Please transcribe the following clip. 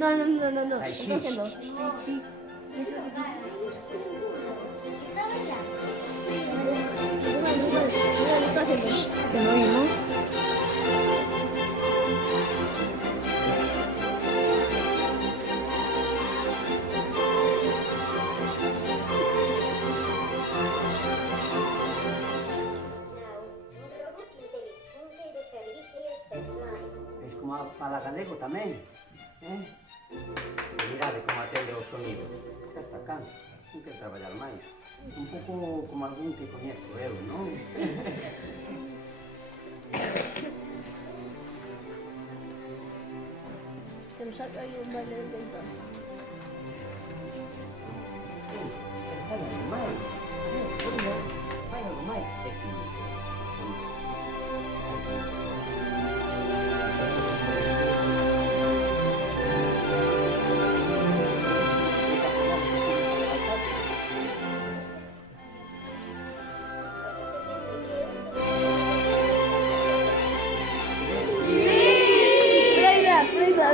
No, no, no, no, no. Tai chi. Entonces no. Tai chi. Eso es lo que está haciendo. Que no oímos. Es como fala galego tamén, eh? Mirade como atende o sonido. Está destacando, non quer traballar máis. Un pouco como algún que coñezo eu, non? Pero saca ahí un baile de entonces. Pero fai algo máis. Fai algo máis técnico. Freida, Freida.